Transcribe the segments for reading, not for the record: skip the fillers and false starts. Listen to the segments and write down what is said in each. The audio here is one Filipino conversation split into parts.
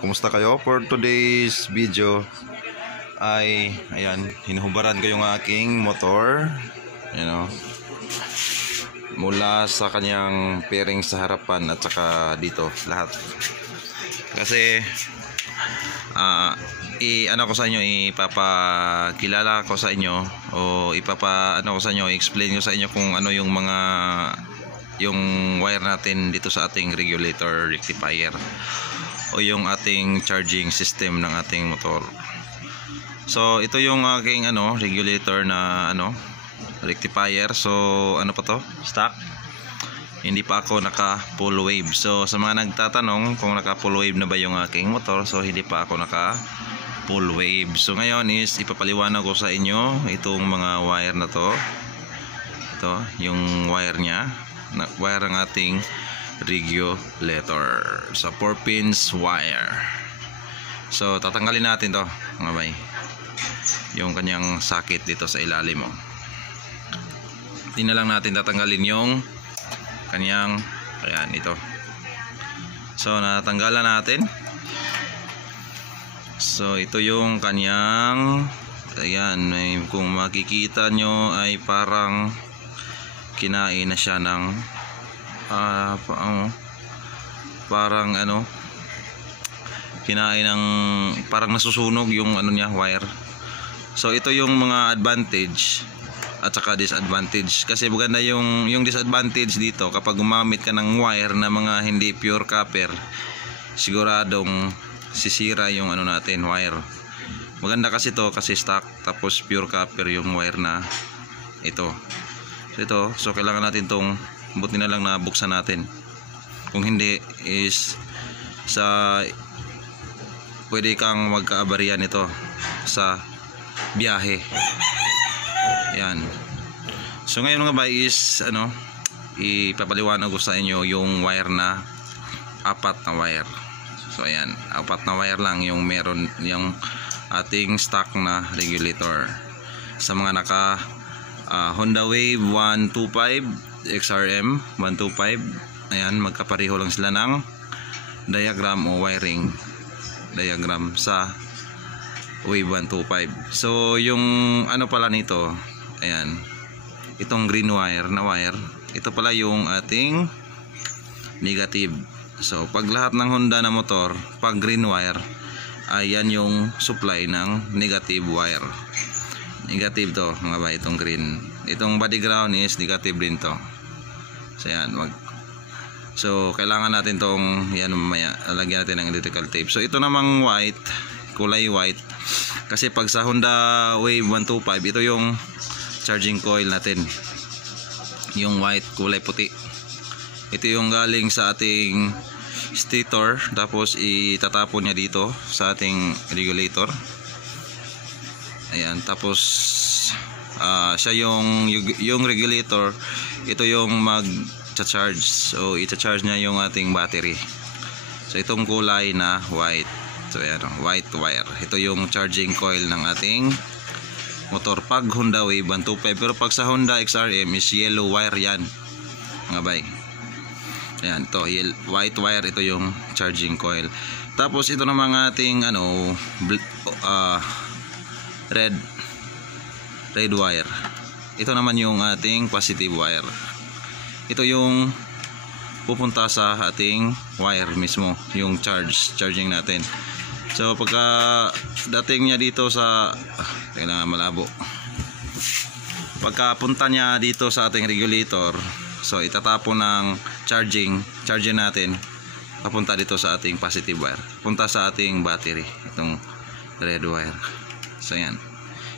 Kumusta kayo? For today's video ay ayan, hinuhubaran ko yung aking motor, mula sa kanyang fairing sa harapan at saka dito lahat. Kasi ano ko sa inyo, ipapakilala ko sa inyo o i-explain ko sa inyo kung ano yung mga wire natin dito sa ating regulator rectifier o yung ating charging system ng ating motor. So ito yung aking regulator na rectifier. So ano pa to? Stock. Hindi pa ako naka full wave. So sa mga nagtatanong kung naka full wave na ba yung aking motor, so hindi pa ako naka full wave. So ngayon is ipapaliwanag ko sa inyo itong mga wire na to. Ito yung wire nya, wire ng ating regulator. So 4 pins wire. So tatanggalin natin to mga bay, yung kanyang sakit dito sa ilalim mo. Hindi na lang natin tatanggalin yung kanyang, ayan, ito. So natanggalan natin. So ito yung kanyang, ayan, kung makikita nyo ay parang kinain na siya ng parang kinain ng, parang nasusunog yung niya, wire. So ito yung mga advantage at saka disadvantage. Kasi maganda yung disadvantage dito, kapag gumamit ka ng wire na mga hindi pure copper, siguradong sisira yung natin, wire. Maganda kasi to kasi stock, tapos pure copper yung wire na ito. So kailangan natin tong, buti na lang na buksan natin. Kung hindi is pwede kang magkaabarya nito sa biyahe. Yan. So ngayon mga bay is ipapaliwanag ko sa inyo yung wire na 4 na wire. So ayan, 4 na wire lang yung meron yung ating stock na regulator. Sa mga naka Honda Wave 125 XRM 125, ayan, magkapareho lang sila ng diagram o wiring diagram sa Wave 125. So yung pala nito, ayan, itong green wire na wire, ito pala yung ating negative. So pag lahat ng Honda na motor, pag green wire, ayan yung supply ng negative wire. Negative to mga ba, itong green. Itong body ground is negative din to. So ayan, so kailangan natin tong, yan, mamaya lagyan natin ng electrical tape. So ito namang white, kulay white, kasi pag sa Honda Wave 125, ito yung charging coil natin, yung white, kulay puti. Ito yung galing sa ating stator, tapos itatapon niya dito sa ating regulator. Ayan, tapos siya yung regulator, ito yung mag-charge. So ita-charge niya yung ating battery. So itong kulay na white, so ayan, white wire, ito yung charging coil ng ating motor pag Honda Wave 125. Pero pag sa Honda XRM is yellow wire yan mga bay. Ayan, ito white wire, ito yung charging coil. Tapos ito namang ating red wire, ito naman yung ating positive wire. Ito yung pupunta sa ating wire mismo, yung charging natin. So pagka dating niya dito sa kailangan malabo, pagka punta niya dito sa ating regulator, so itatapon ng charging natin, papunta dito sa ating positive wire, punta sa ating battery, itong red wire. So yan.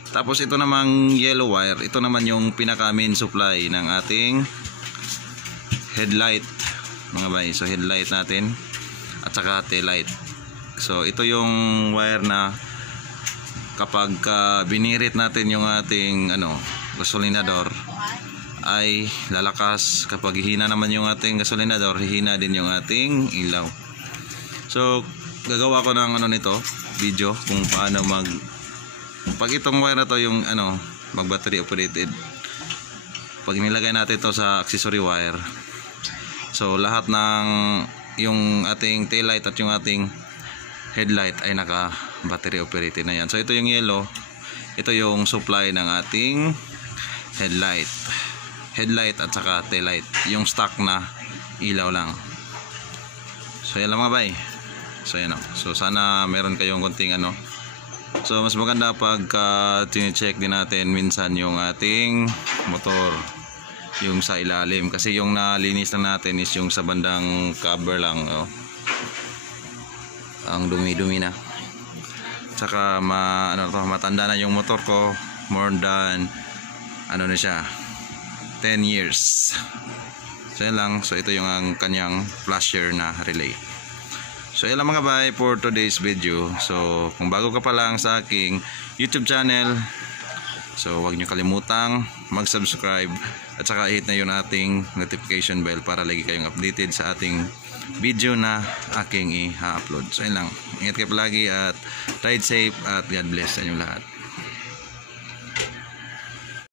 Tapos ito namang yellow wire, ito naman yung pinaka main supply ng ating headlight mga bay. So headlight natin at saka tail light. So ito yung wire na kapag binirit natin yung ating gasolinador ay lalakas. Kapag hihina naman yung ating gasolinador, hihina din yung ating ilaw. So gagawa ko ng nito video kung paano pag itong wire na to yung mag battery operated, pag nilagay natin to sa accessory wire, so lahat ng yung ating tail light at yung ating headlight ay naka battery operated na yan. So ito yung yellow, ito yung supply ng ating headlight at saka taillight, yung stock na ilaw lang. So yan lang mga bay. So yan o. So sana meron kayong konting ano. So mas maganda pag tine-check din natin minsan yung ating motor, yung sa ilalim, kasi yung nalinis lang natin is yung sa bandang cover lang oh. Ang dumi-dumi na. Tsaka matanda na yung motor ko, more than ano na siya, 10 years. So yan lang. So ito yung ang kanyang flasher na relay. So yan lang mga bay for today's video. So kung bago ka pa lang sa aking YouTube channel, so huwag nyo kalimutang mag-subscribe at saka hit na yung ating notification bell para lagi kayong updated sa ating video na aking i-upload. So yan lang. Ingat kayo palagi at ride safe at God bless sa inyong lahat.